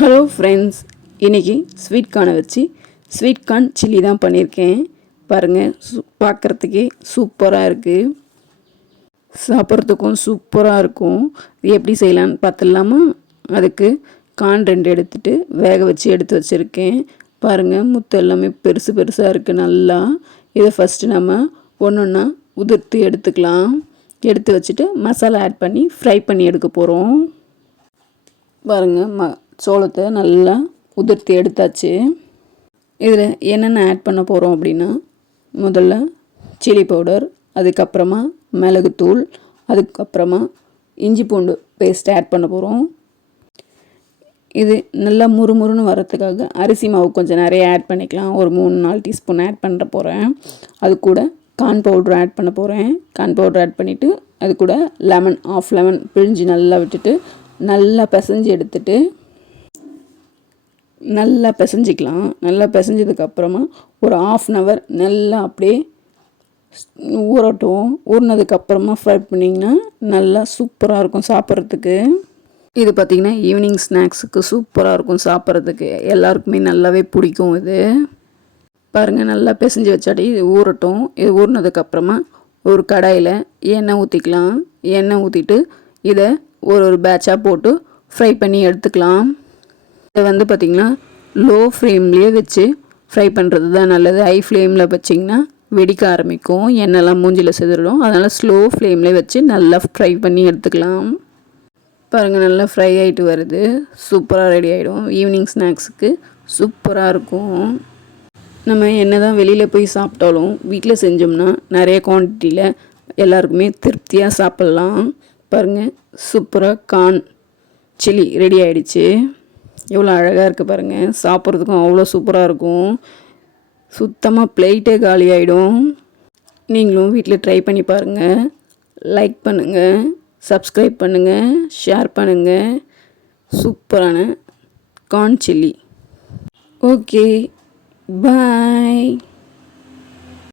Hello friends இன்றைக்கி sweet கார்னை வச்சு ஸ்வீட் கார்ன் சில்லி தான் பண்ணியிருக்கேன். பாருங்கள் சூ பார்க்குறதுக்கே சூப்பராக இருக்குது சாப்பிட்றதுக்கும் சூப்பராக இருக்கும். இது எப்படி செய்யலான்னு பார்த்துடலாமா? அதுக்கு கார்ன் ரெண்டு எடுத்துட்டு வேக வச்சு எடுத்து வச்சுருக்கேன். பாருங்கள் முத்து எல்லாமே பெருசு பெருசாக இருக்குது நல்லா. இதை ஃபஸ்ட்டு நம்ம ஒன்று ஒன்றா உதிர்த்து எடுத்துக்கலாம். எடுத்து வச்சுட்டு மசாலா ஆட் பண்ணி ஃப்ரை பண்ணி எடுக்க போகிறோம் பாருங்கள் ம சோளத்தை நல்லா உதிர்த்தி எடுத்தாச்சு. இதில் என்னென்ன ஆட் பண்ண போகிறோம் அப்படின்னா முதல்ல சில்லி பவுடர் அதுக்கப்புறமா மிளகுத்தூள் அதுக்கப்புறமா இஞ்சி பூண்டு பேஸ்ட் ஆட் பண்ண போகிறோம் இது நல்லா முறுமுறுன்னு வரத்துக்காக அரிசி மாவு கொஞ்சம் நிறைய ஆட் பண்ணிக்கலாம். ஒரு மூணு நாலு டீஸ்பூன் ஆட் பண்ண போகிறேன் அது கூட கார்ன் பவுட்ரு ஆட் பண்ண போகிறேன் கார்ன் பவுட்ரு ஆட் பண்ணிவிட்டு அது கூட லெமன் ஆஃப் லெமன் பிழிஞ்சு நல்லா விட்டுட்டு நல்லா பிசைஞ்சு எடுத்துகிட்டு நல்லா பிசைஞ்சிக்கலாம். நல்லா பிசைஞ்சதுக்கப்புறமா ஒரு ஆஃப் அன் ஹவர் நல்லா அப்படியே ஊறட்டும். ஊறினதுக்கப்புறமா ஃப்ரை பண்ணிங்கன்னா நல்லா சூப்பராக இருக்கும் சாப்பிட்றதுக்கு. இது பார்த்திங்கன்னா ஈவினிங் ஸ்நாக்ஸுக்கு சூப்பராக இருக்கும் சாப்பிட்றதுக்கு. எல்லாருக்குமே நல்லாவே பிடிக்கும் இது. பாருங்கள் நல்லா பிசைஞ்சு வச்சாட்டி இது ஊறட்டும். இது ஊறினதுக்கப்புறமா ஒரு கடாயில் எண்ணெய் ஊற்றிக்கலாம் எண்ணெய் ஊற்றிட்டு இதை ஒரு ஒரு பேட்சாக போட்டு ஃப்ரை பண்ணி எடுத்துக்கலாம். இதை வந்து பார்த்திங்கன்னா லோ ஃப்ளேம்லேயே வச்சு ஃப்ரை பண்ணுறது தான் நல்லது. ஹை ஃப்ளேமில் வச்சிங்கன்னா வெடிக்க ஆரம்பிக்கும். எண்ணெய்லாம் மூஞ்சில் செதுறிடும். அதனால் ஸ்லோ ஃப்ளேம்லேயே வச்சு நல்லா ஃப்ரை பண்ணி எடுத்துக்கலாம். பாருங்கள் நல்லா ஃப்ரை ஆகிட்டு வருது. சூப்பராக ரெடி ஆகிடும் ஈவினிங் ஸ்நாக்ஸுக்கு சூப்பராக இருக்கும். நம்ம என்ன தான் வெளியில் போய் சாப்பிட்டாலும் வீட்டில் செஞ்சோம்னா நிறைய குவான்டிட்டியில் எல்லாருக்குமே திருப்தியாக சாப்பிட்லாம். பாருங்கள் சூப்பராக கார்ன் சில்லி ரெடி ஆகிடுச்சு எவ்வளோ அழகாக இருக்குது பாருங்கள் சாப்பிட்றதுக்கும் அவ்வளோ சூப்பராக இருக்கும். சுத்தமாக பிளேட்டே காலி ஆகிடும் நீங்களும் வீட்டில் ட்ரை பண்ணி பாருங்கள் லைக் பண்ணுங்கள் சப்ஸ்கிரைப் பண்ணுங்கள் ஷேர் பண்ணுங்கள் சூப்பரான கார்ன் சில்லி ஓகே பாய்